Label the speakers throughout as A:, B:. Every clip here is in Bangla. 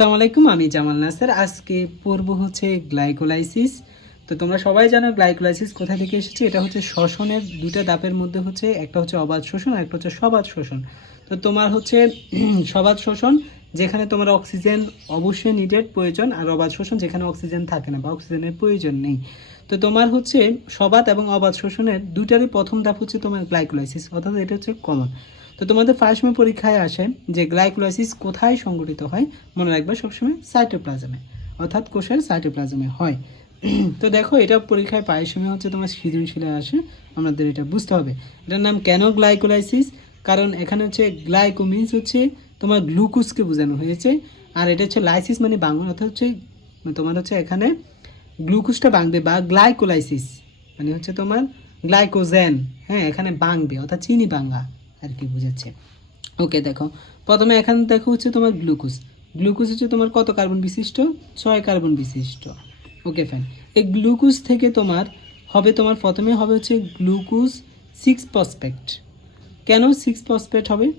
A: আসসালামু আলাইকুম, আমি জামাল নাসের। আজকে পড়ব হচ্ছে গ্লাইকোলাইসিস। তো তোমরা সবাই জানো গ্লাইকোলাইসিস কোথা থেকে এসেছে? এটা হচ্ছে শ্বসনের দুটা দাপের মধ্যে হচ্ছে, একটা হচ্ছে অবাধ শোষণ আর একটা হচ্ছে সবাধ শোষণ তো তোমার হচ্ছে সবাধ শোষণ যেখানে তোমার অক্সিজেন অবশ্যই নিডেড প্রয়োজন, আর অবাধ শোষণ যেখানে অক্সিজেন থাকে না বা অক্সিজেনের প্রয়োজন নেই। তো তোমার হচ্ছে সবাত এবং অবাধ শোষণের দুটারই প্রথম ধাপ হচ্ছে তোমার গ্লাইকোলাইসিস, অর্থাৎ এটা হচ্ছে কমন। তো তোমাদের ফার্স্ট মে পরীক্ষায় আসে যে গ্লাইকোলাইসিস কোথায় সংগঠিত হয়, মনে রাখবে সবসময় সাইটোপ্লাজমে অর্থাৎ কোষের সাইটোপ্লাজমে হয়। তো দেখো, এটা পরীক্ষায় পায়ের সময় হচ্ছে তোমার সৃজনশীলে আসে, আমাদের এটা বুঝতে হবে। এটার নাম কেন গ্লাইকোলাইসিস কারণ এখানে হচ্ছে গ্লাইকো মিনস হচ্ছে তোমার গ্লুকোজকে বোঝানো হয়েছে, আর এটা হচ্ছে লাইসিস মানে বাংলা অর্থাৎ হচ্ছে তোমার হচ্ছে এখানে গ্লুকোজটা বাংবে বা গ্লাইকোলাইসিস মানে হচ্ছে তোমার গ্লাইকোজেন হ্যাঁ এখানে বাংবে অর্থাৎ চিনি বাঙ্গা। আর কি বুঝাচ্ছে। ওকে, দেখো। প্রথমে এখানে দেখো হচ্ছে তোমার গ্লুকোজ। গ্লুকোজ হচ্ছে তোমার কত কার্বন বিশিষ্ট? ছয় কার্বন বিশিষ্ট। ওকে ফাইন এই গ্লুকোজ থেকে তোমার হবে, তোমার প্রথমে হবে হচ্ছে গ্লুকোজ সিক্স পসপেক্ট কেন সিক্স ফসফেট হবে?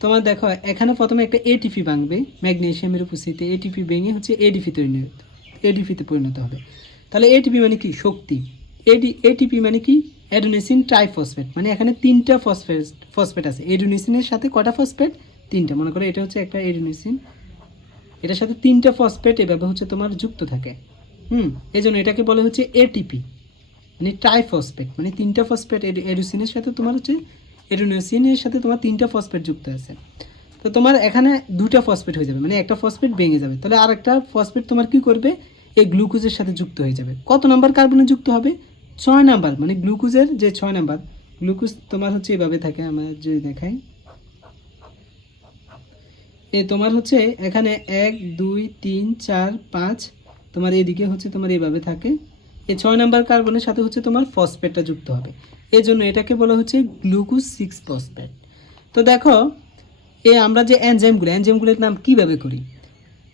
A: তোমার দেখো, এখানে প্রথমে একটা এটিপি ভাঙবে, ম্যাগনেশিয়ামের উপস্থিতিতে এটিপি ভেঙে হচ্ছে এডিপি তৈরি এডিপিতে পরিণত হবে। তাহলে এটিপি মানে কি? শক্তি। এডি এটিপি মানে কি? অ্যাডোনেসিন ট্রাইফসফেট মানে এখানে তিনটা ফসফেট ফসফেট আছে। এডোনেসিনের সাথে কটা ফসফেট? তিনটা। মনে করো এটা হচ্ছে একটা এডোনেসিন এটার সাথে তিনটা ফসফেট এভাবে হচ্ছে তোমার যুক্ত থাকে। হুম? এই জন্য এটাকে বলে হচ্ছে এটিপি মানে ট্রাইফসফেট মানে তিনটা ফসফেট এডোসিনের সাথে তোমার হচ্ছে এডোনেসিনের সাথে তোমার তিনটা ফসফেট যুক্ত আছে। তো তোমার এখানে দুটা ফসফেট হয়ে যাবে মানে একটা ফসফেট ভেঙে যাবে। তাহলে আর একটা ফসফেট তোমার কি করবে? এই গ্লুকোজের সাথে যুক্ত হয়ে যাবে। কত নাম্বার কার্বনে যুক্ত হবে? ছয় নাম্বার মানে গ্লুকোজের যে ছয় নাম্বার, গ্লুকোজ তোমার হচ্ছে এভাবে থাকে, আমরা যদি দেখাই। এ তোমার হচ্ছে এখানে এক, দুই, তিন, চার, পাঁচ, তোমার এদিকে হচ্ছে তোমার এইভাবে থাকে। এই ছয় নাম্বার কার্বনের সাথে হচ্ছে তোমার ফসফেটটা যুক্ত হবে। এই জন্য এটাকে বলা হচ্ছে গ্লুকোজ সিক্স ফসফেট। তো দেখো, এ আমরা যে অ্যানজাইমগুলো অ্যানজাইমগুলোর নাম কীভাবে করি?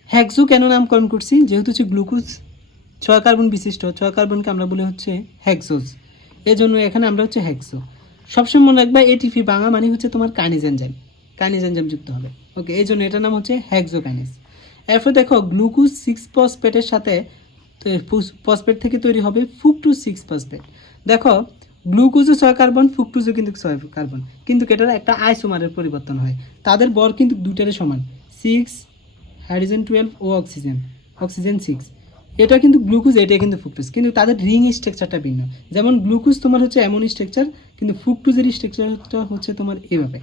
A: হ্যাক্সো কেন নামকরণ করছি, যেহেতু হচ্ছে গ্লুকোজ ছয় কার্বন বিশিষ্ট ছয় কার্বনকে আমরা বলি হচ্ছে হ্যাক্সোজ এই জন্য এখানে আমরা হচ্ছে হ্যাক্সো সবসময় মনে রাখবা এটিপি বাঙা মানে হচ্ছে তোমার কানিজ এনজাইম কানিজ এনজাইম যুক্ত হবে। ওকে এই জন্য এটার নাম হচ্ছে হ্যাক্সোকাইনেজ এরপর দেখো গ্লুকোজ সিক্স ফসফেটের সাথে ফসফেট থেকে তৈরি হবে ফুকটুজ সিক্স ফসফেট দেখো গ্লুকোজও ছয় কার্বন ফুকটুজও কিন্তু ছয় কার্বন কিন্তু এটার একটা আইসোমারের পরিবর্তন হয়। তাদের বর কিন্তু দুটারে সমান। সিক্স হাইড্রোজেন টুয়েলভ ও অক্সিজেন অক্সিজেন সিক্স এটা কিন্তু গ্লুকোজ এটা কিন্তু ফুকটুজ কিন্তু তাদের রিং স্ট্রাকচারটা ভিন্ন। যেমন গ্লুকোজ তোমার হচ্ছে এমন স্ট্রাকচার কিন্তু ফুকটুজের স্ট্রাকচারটা হচ্ছে তোমার এভাবে।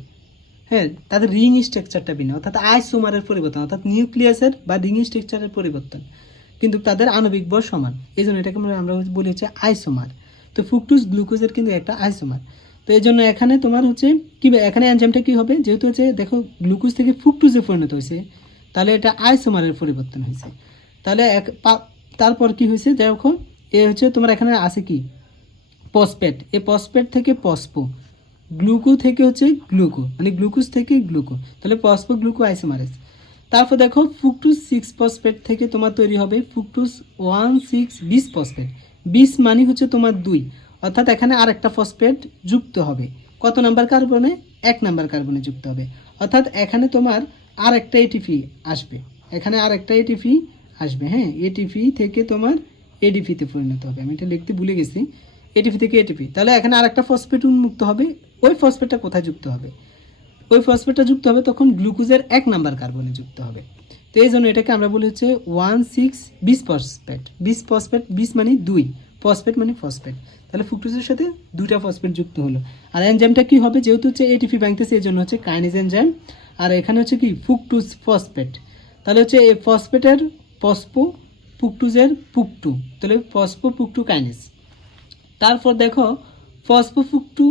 A: হ্যাঁ তাদের রিং স্ট্রাকচারটা ভিন্ন, অর্থাৎ আইসোমারের পরিবর্তন, অর্থাৎ নিউক্লিয়াসের বা রিং স্ট্রাকচারের পরিবর্তন, কিন্তু তাদের আণবিক বল সমান। এই জন্য এটাকে আমরা বলি হচ্ছে আইসোমার তো ফুকটুজ গ্লুকোজের কিন্তু একটা আইসোমার তো এই জন্য এখানে তোমার হচ্ছে কি এখানে এনজাইমটা কি হবে? যেহেতু হচ্ছে দেখো গ্লুকোজ থেকে ফুকটুজে পরিণত হয়েছে, তাহলে এটা আইসোমারের পরিবর্তন হয়েছে। তাহলে এক তারপর কি হয়েছে? দেখো, এ হচ্ছে তোমার এখানে আছে কি? পসপেট এ পসপেট থেকে পসপো গ্লুকো থেকে হচ্ছে গ্লুকো মানে গ্লুকোজ থেকে গ্লুকো তাহলে পসপো গ্লুকো আইসোমারেজ তারপর দেখো ফুকটুস সিক্স ফসফেট থেকে তোমার তৈরি হবে fructose one six bis phosphate bis মানে হচ্ছে তোমার দুই। অর্থাৎ এখানে আর একটা ফসফেট যুক্ত হবে। কত নাম্বার কার্বনে? এক নাম্বার কার্বনে যুক্ত হবে। অর্থাৎ এখানে তোমার আর একটা এটিপি আসবে। এখানে আর একটা এটিপি আসবে হ্যাঁ? এটিপি থেকে তোমার এডিপিতে পরিণত হবে। আমি এটা লিখতে ভুলে গেছি। এটিপি থেকে এটিপি তাহলে এখানে আর একটা ফসফেট উন্মুক্ত হবে। ওই ফসফেটটা কোথায় যুক্ত হবে? ওই ফসফেটটা যুক্ত হবে তখন গ্লুকোজের এক নাম্বার কার্বনে যুক্ত হবে। তো এই জন্য এটাকে আমরা বলি হচ্ছে one six bis phosphate bis phosphate bis মানে দুই। ফসফেট মানে ফসফেট তাহলে ফুকটোজের সাথে দুইটা ফসফেট যুক্ত হলো। আর এনজাইমটা কি হবে? যেহেতু হচ্ছে এটিপি ব্যাংকতেছে এই জন্য হচ্ছে কাইনেজ এনজাইম আর এখানে হচ্ছে কি ফুকটুজ ফসফেট তাহলে হচ্ছে এই ফসফেটের ফসপো পুকটুজের পুকটু তাহলে ফসপো পুকটু কাইনেজ তারপর দেখো phosphofructo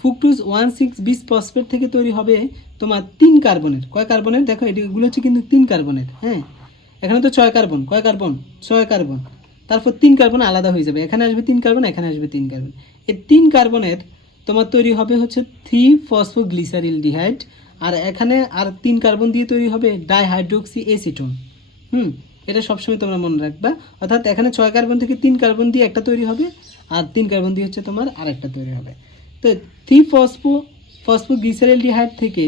A: fructose one six bis phosphate থেকে তৈরি হবে তোমার তিন কার্বনের। কয় কার্বনের? দেখো এগুলো হচ্ছে কিন্তু তিন কার্বনের হ্যাঁ? এখানে তো ছয় কার্বন, কয় কার্বন? ছয় কার্বন। তারপর তিন কার্বন আলাদা হয়ে যাবে। এখানে আসবে তিন কার্বন, এখানে আসবে তিন কার্বন। এই তিন কার্বনের তোমার তৈরি হবে হচ্ছে থ্রি ফসফোগ্লিসারিল ডিহাইড আর এখানে আর তিন কার্বন দিয়ে তৈরি হবে ডাইহাইড্রোক্সি এসিটোন হুম, এটা সবসময় তোমরা মনে রাখবা। অর্থাৎ এখানে ছয় কার্বন থেকে তিন কার্বন দিয়ে একটা তৈরি হবে, আর তিন কার্বন দিয়ে হচ্ছে তোমার আরেকটা তৈরি হবে। তো থ্রি ফসফো ফসফোগ্লিসারিল ডিহাইড থেকে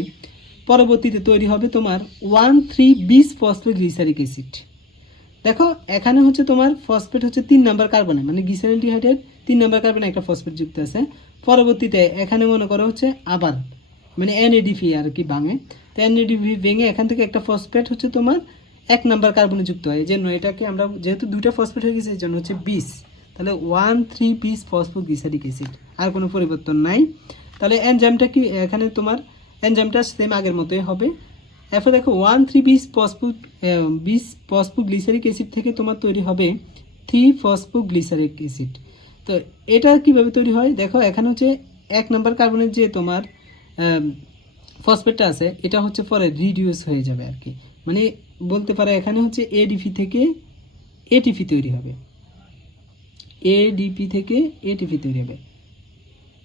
A: পরবর্তীতে তৈরি হবে তোমার one three bis phosphoglyceric acid. দেখো, এখানে হচ্ছে তোমার ফসফেট হচ্ছে তিন নাম্বার কার্বনে মানে গ্লিসারিলডিহাইডের তিন নাম্বার কার্বনে একটা ফসফেট যুক্ত আছে। পরবর্তীতে এখানে মনে করো হচ্ছে আবার মানে এনএডিপি আর কি ভাঙে। তো এনএডিপি ভেঙে এখান থেকে একটা ফসফেট হচ্ছে তোমার এক নাম্বার কার্বনে যুক্ত হয়, এই জন্য এটাকে আমরা যেহেতু দুইটা ফসফেট হয়ে গেছে, এই জন্য হচ্ছে বিস তাহলে one three bis phosphoglyceric acid আর কোনো পরিবর্তন নাই। তাহলে এনজাইমটা কি, এখানে তোমার এনজাইমটা সেম আগের মতোই হবে। এরপর দেখো one three bis phospho bis phosphoglyceric acid থেকে তোমার তৈরি হবে থ্রি ফসফোগ্লিসারিক অ্যাসিড তো এটা কীভাবে তৈরি হয়? দেখো, এখানে হচ্ছে এক নম্বর কার্বনের যে তোমার ফসফেটটা আছে, এটা হচ্ছে পরে রিডিউস হয়ে যাবে আর কি। মানে বলতে পারে এখানে হচ্ছে এডিপি থেকে এটিপি তৈরি হবে। এডিপি থেকে এটিপি তৈরি হবে।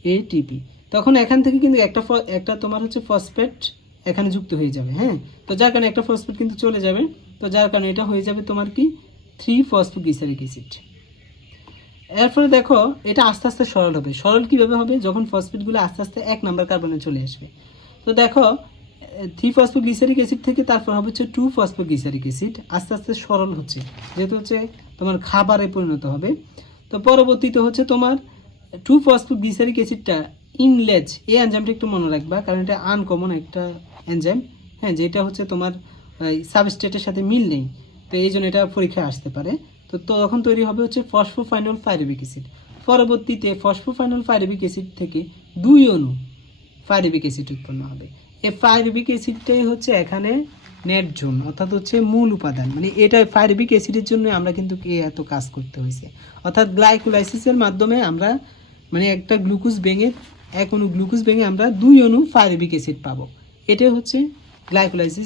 A: এটিপি তখন এখান থেকে কিন্তু একটা একটা তোমার হচ্ছে ফসফেট এখানে যুক্ত হয়ে যাবে হ্যাঁ? তো যার কারণে একটা ফসফেট কিন্তু চলে যাবে। তো যার কারণে এটা হয়ে যাবে তোমার কি? থ্রি ফসফোগ্লিসারিক অ্যাসিড এরপরে দেখো, এটা আস্তে আস্তে সরল হবে। সরল কীভাবে হবে? যখন ফসফেটগুলো আস্তে আস্তে এক নাম্বার কার্বনে চলে আসবে। তো দেখো থ্রি ফসফোগ্লিসারিক অ্যাসিড থেকে তারপর হবে হচ্ছে টু ফসফোগ্লিসারিক অ্যাসিড। আস্তে আস্তে সরল হচ্ছে, যেহেতু হচ্ছে তোমার খাবারে পরিণত হবে। তো পরবর্তীতে হচ্ছে তোমার টু ফসফোগ্লিসারিক অ্যাসিডটা ইনলেজ এই এনজাইমটা একটু মনে রাখবা, কারণ এটা আনকমন একটা এনজাইম। হ্যাঁ যেটা হচ্ছে তোমার সাবস্টেটের সাথে মিল নেই। তো এই জন্য এটা পরীক্ষায় আসতে পারে। তো তখন তৈরি হবে হচ্ছে ফসফোফাইনল ফাইরেবিক অ্যাসিড। পরবর্তীতে ফসফোফাইনল ফাইরেবিক অ্যাসিড থেকে দুই অণু ফাইরেবিক অ্যাসিড উৎপন্ন হবে। এই ফায়ারবিক অ্যাসিডটাই হচ্ছে এখানে নেট জোন অর্থাৎ হচ্ছে মূল উপাদান। মানে এটা ফায়ারবিক অ্যাসিডের জন্যই আমরা কিন্তু এত কাজ করতে হয়েছে। অর্থাৎ গ্লাইকোলাইসিসের মাধ্যমে আমরা মানে একটা গ্লুকোজ ভেঙে, এক অনু গ্লুকোজ ভেঙে আমরা দুই অণু ফায়ারবিক অ্যাসিড পাবো। এটাই হচ্ছে গ্লাইকোলাইসিস